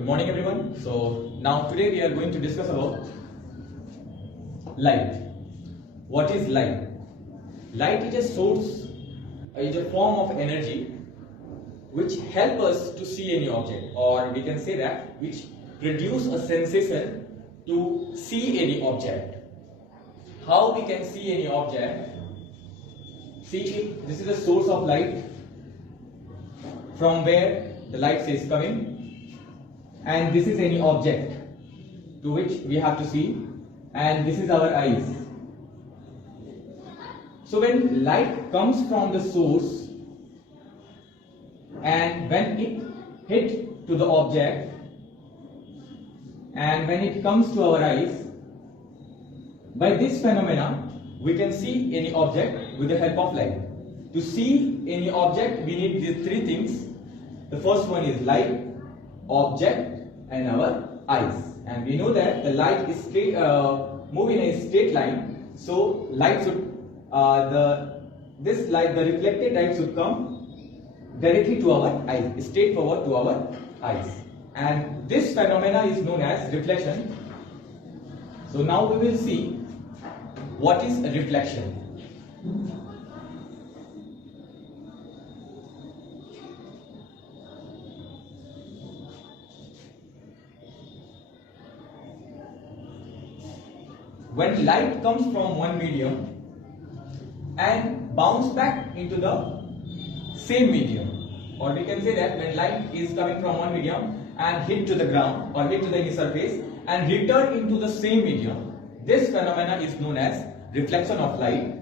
Good morning everyone. So now today we are going to discuss about light. What is light? Light is a source, is a form of energy which help us to see any object, or we can say that which produce a sensation to see any object. How we can see any object? See, this is a source of light from where the light is coming, and this is any object to which we have to see, and this is our eyes. So when light comes from the source and when it hit to the object and when it comes to our eyes, by this phenomena we can see any object with the help of light. To see any object we need these three things. The first one is light, object and our eyes, and we know that the light is move in a straight line, so light should the reflected light should come directly to our eyes, straight forward to our eyes, and this phenomena is known as reflection. So now we will see what is reflection. When light comes from one medium and bounce back into the same medium, or we can say that when light is coming from one medium and hit to the ground or hit to the any surface and return into the same medium, this phenomena is known as reflection of light.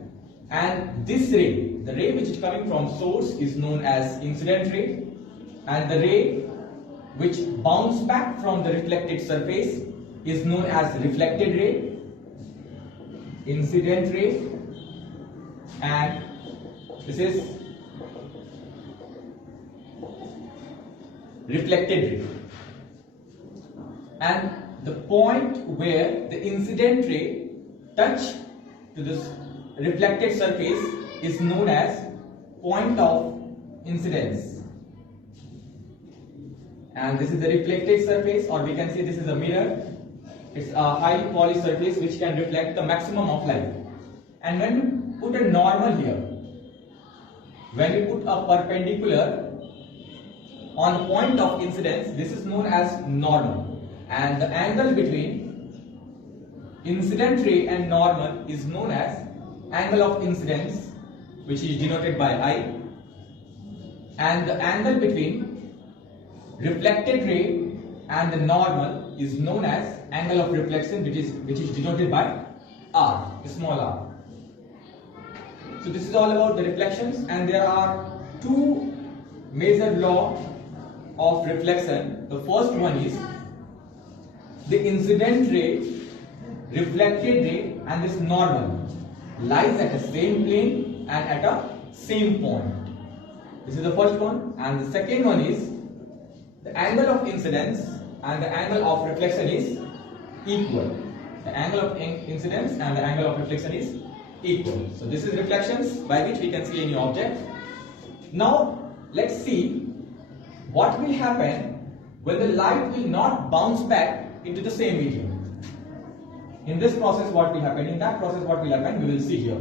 And this ray, the ray which is coming from source, is known as incident ray, and the ray which bounce back from the reflected surface is known as reflected ray, incident ray, and this is reflected ray. And the point where the incident ray touch to this reflected surface is known as point of incidence, and this is the reflected surface, or we can say this is a mirror. It's a highly polished surface which can reflect the maximum of light. And when we put a normal here, when we put a perpendicular on point of incidence, this is known as normal, and the angle between incident ray and normal is known as angle of incidence, which is denoted by I, and the angle between reflected ray and the normal is known as angle of reflection, which is denoted by R, small r. So this is all about the reflections, and there are two major laws of reflection. The first one is the incident ray, reflected ray, and this normal lies at the same plane and at a same point. This is the first one, and the second one is the angle of incidence and the angle of reflection is equal. The angle of incidence and the angle of reflection is equal. So this is reflections by which we can see any object. Now let's see what will happen when the light will not bounce back into the same medium. In this process what will happen, in that process what will happen, we will see here.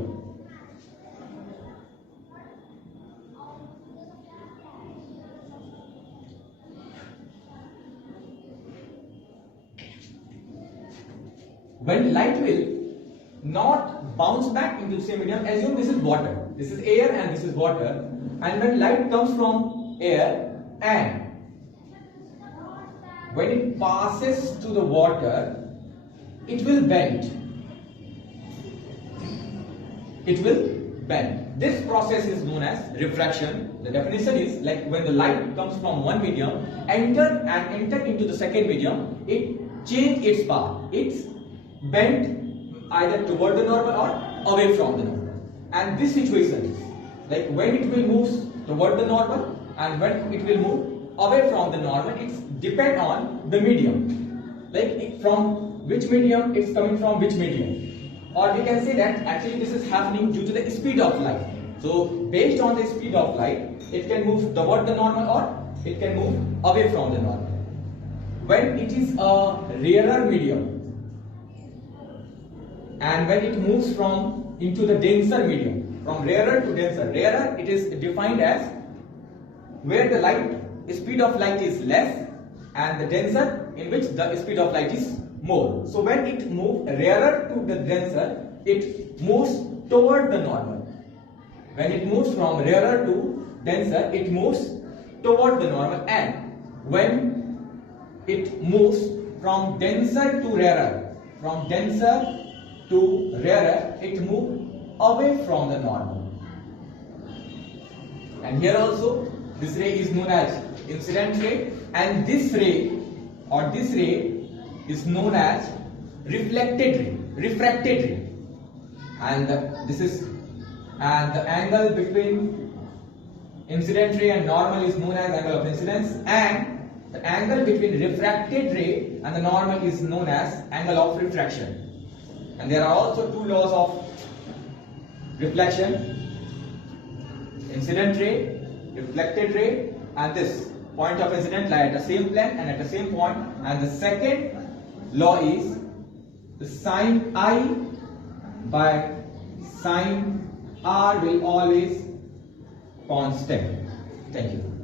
When light will not bounce back into the same medium, assume this is water, this is air and this is water, and when light comes from air and when it passes to the water, it will bend. It will bend. This process is known as refraction. The definition is like when the light comes from one medium, enter into the second medium, it change its path. It's bent either toward the normal or away from the normal. And this situation, like when it will move toward the normal and when it will move away from the normal, it's depend on the medium. Like from which medium it's coming from which medium. Or we can say that actually this is happening due to the speed of light. So based on the speed of light, it can move toward the normal or it can move away from the normal. when it is a rarer medium and when it moves from into the denser medium, from rarer to denser. Rarer, it is defined as where the speed of light is less, and the denser in which the speed of light is more. So when it moves rarer to the denser, it moves toward the normal. When it moves from rarer to denser, it moves toward the normal, and when it moves from denser to rarer, it moves away from the normal. And here also, this ray is known as incident ray, and this ray is known as refracted ray. And the angle between incident ray and normal is known as angle of incidence, and the angle between refracted ray and the normal is known as angle of refraction. And there are also two laws of reflection: incident ray, reflected ray, and this point of incident lie at the same plane and at the same point. And the second law is the sine I by sine R will always constant. Thank you.